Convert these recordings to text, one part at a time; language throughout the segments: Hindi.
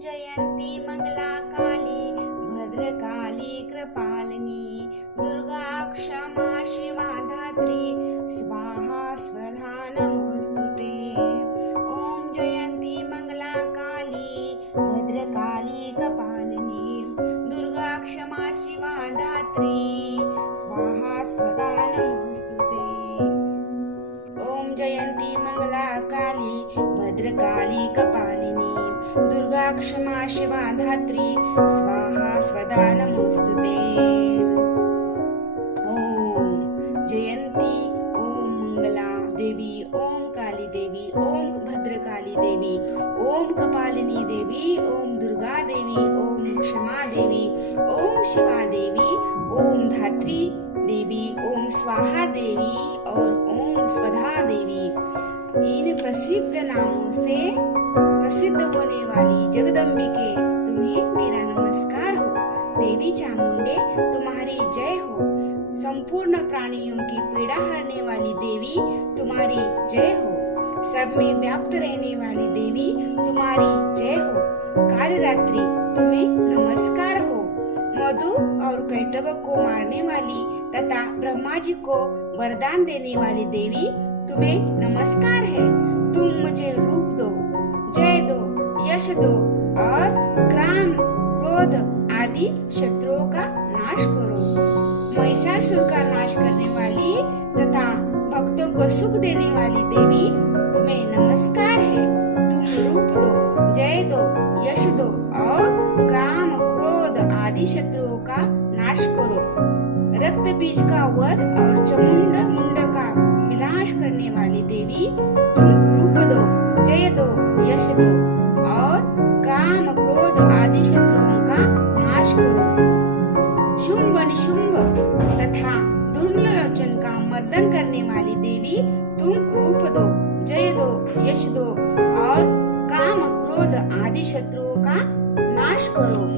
जयंती मंगला काली भद्रकाली कृपालिनी दुर्गा क्षमा शिवा धात्री स्वाहा स्वधा नमोस्तुते। ओम जयंती मंगला काली भद्रकाली कपालिनी दुर्गा क्षमा शिवा धात्री स्वाहा स्वधा नमोस्तुते। ओम जयंती मंगला काली भद्रकाली कपालिनी दुर्गा क्षमा शिवा धात्री स्वाहा स्वधा नमोस्तुते। ओम जयंती ओम मंगला देवी ओम काली देवी ओम भद्रकाली देवी ओम कपालिनी देवी ओम दुर्गा देवी ओम क्षमा देवी ओम शिवा देवी ओम धात्री देवी ओम स्वाहा देवी और ओम स्वधा देवी। इन प्रसिद्ध नामों से प्रसिद्ध होने वाली जगदम्बिके तुम्हें मेरा नमस्कार हो। देवी चामुंडे तुम्हारी जय हो। संपूर्ण प्राणियों की पीड़ा हरने वाली देवी तुम्हारी जय हो। सब में व्याप्त रहने वाली देवी तुम्हारी जय हो। काल रात्रि तुम्हें नमस्कार हो। मधु और कैटभ को मारने वाली तथा ब्रह्मा जी को वरदान देने वाली देवी तुम्हें नमस्कार है। तुम मुझे रूप दो, जय दो, यश दो और क्राम क्रोध आदि शत्रुओं का नाश करो। महिषासुर का नाश करने वाली तथा भक्तों को सुख देने वाली देवी तुम्हें नमस्कार है। तुम रूप दो, जय दो, यश दो और काम क्रोध आदि शत्रुओं का नाश करो। रक्त बीज का वध और चमुंड मुंड का विनाश करने वाली देवी तुम रूप दो, जय दो, यश दो और काम क्रोध आदि शत्रुओं का नाश करो। शुंभ निशुंभ तथा धूम्रलोचन का मर्दन करने वाली देवी तुम रूप दो, जय दो, यश दो और काम क्रोध आदि शत्रुओं का नाश करो।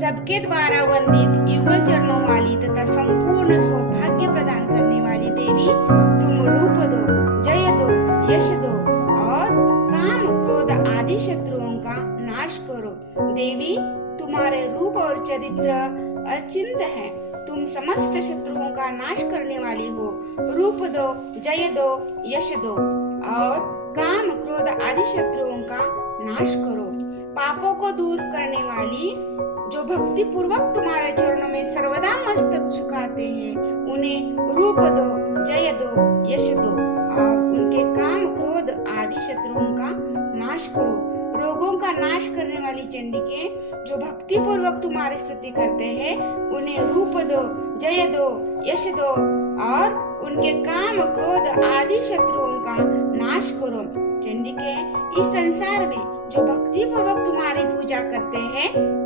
सबके द्वारा वंदित युगल चरणों वाली तथा संपूर्ण सौभाग्य प्रदान करने वाली देवी तुम रूप दो, जय दो, यश दो और काम क्रोध आदि शत्रुओं का नाश करो। देवी तुम्हारे रूप और चरित्र अचिंत्य है। तुम समस्त शत्रुओं का नाश करने वाली हो। रूप दो, जय दो, यश दो और काम क्रोध आदि शत्रुओं का नाश करो। पापों को दूर करने वाली जो भक्ति पूर्वक तुम्हारे चरणों में सर्वदा मस्तक झुकाते हैं उन्हें रूप दो, जय दो, यश दो और उनके काम क्रोध आदि शत्रुओं का नाश करो। रोगों का नाश करने वाली चंडिके जो भक्ति पूर्वक तुम्हारी स्तुति करते हैं उन्हें रूप दो, जय दो, यश दो और उनके काम क्रोध आदि शत्रुओं का नाश करो। चंडिके इस संसार में जो भक्ति पूर्वक तुम्हारी पूजा करते हैं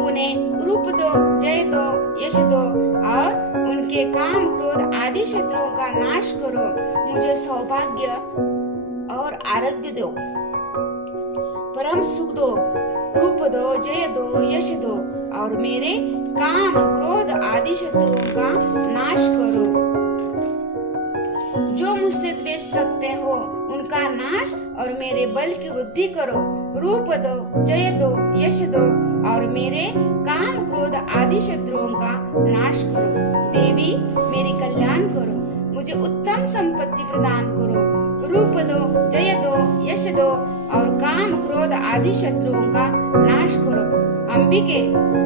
उन्हें रूप दो, जय दो, यश दो और उनके काम क्रोध आदि शत्रुओं का नाश करो। मुझे सौभाग्य और आरोग्य दो, परम सुख दो, रूप दो, जय दो, यश दो और मेरे काम क्रोध आदि शत्रुओं का नाश करो। जो मुझसे द्वेष रखते हो उनका नाश और मेरे बल की वृद्धि करो। रूप दो, जय दो, यश दो और मेरे काम क्रोध आदि शत्रुओं का नाश करो। देवी मेरी कल्याण करो। मुझे उत्तम संपत्ति प्रदान करो। रूप दो, जय दो, यश दो और काम क्रोध आदि शत्रुओं का नाश करो। अंबिके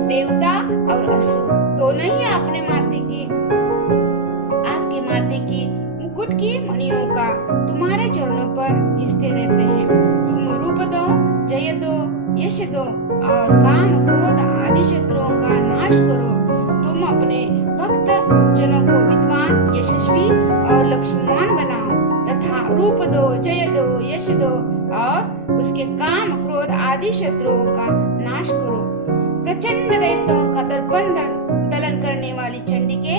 देवता और असुर दोनों ही आपके माथे की मुकुट की मणियों का तुम्हारे चरणों पर घिसते रहते हैं। तुम रूप दो, जय दो, यश दो और काम क्रोध आदि शत्रुओं का नाश करो। तुम अपने भक्त जनों को विद्वान, यशस्वी और लक्ष्मीवान बनाओ तथा रूप दो, जय दो, यश दो और उसके काम क्रोध आदि शत्रुओं का नाश करो। प्रचंड दैत्यों का दलन करने वाली चंडिके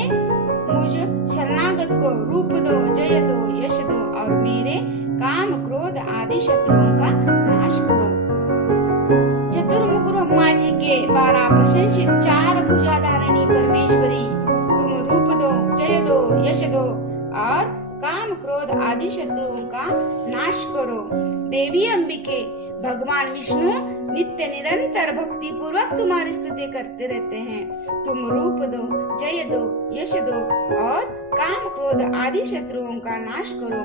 मुझ शरणागत को रूप दो, जय दो, यश दो और मेरे काम क्रोध आदि शत्रुओं का नाश करो। चतुर्मुख ब्रह्मा जी के द्वारा प्रशंसित चार भुजाधारिणी परमेश्वरी तुम रूप दो, जय दो, यश दो और काम क्रोध क्रोध आदि शत्रुओं का नाश करो। देवी अंबिके, भगवान विष्णु नित्य निरंतर भक्ति पूर्वक तुम्हारी स्तुति करते रहते हैं। तुम रूप दो, जय दो, यश दो और काम क्रोध आदि शत्रुओं का नाश करो।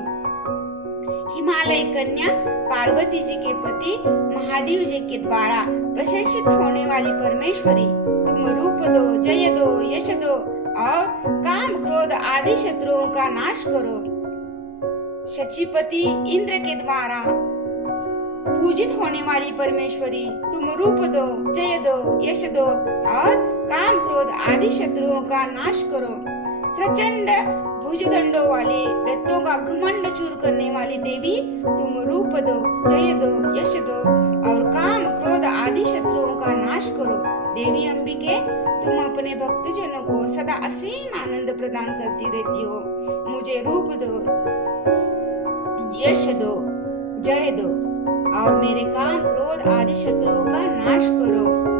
हिमालय कन्या पार्वती जी के पति महादेव जी के द्वारा प्रशंसित होने वाली परमेश्वरी, तुम रूप दो, जय दो, यश दो और काम क्रोध आदि शत्रुओं का नाश करो। शचीपति इंद्र के द्वारा पूजित होने वाली परमेश्वरी, तुम रूप दो, जय दो, यश दो और काम क्रोध आदि शत्रुओं का नाश करो। प्रचंड भुजदंडों वाले दैत्यों का घमंड चूर करने वाली देवी, तुम रूप दो, जय दो, यश दो और काम क्रोध आदि शत्रुओं का नाश करो। देवी अंबिके, तुम अपने भक्तजनों को सदा असीम आनंद प्रदान करती रहती हो। मुझे रूप दो, यश दो, जय दो और मेरे काम क्रोध आदि शत्रुओं का नाश करो।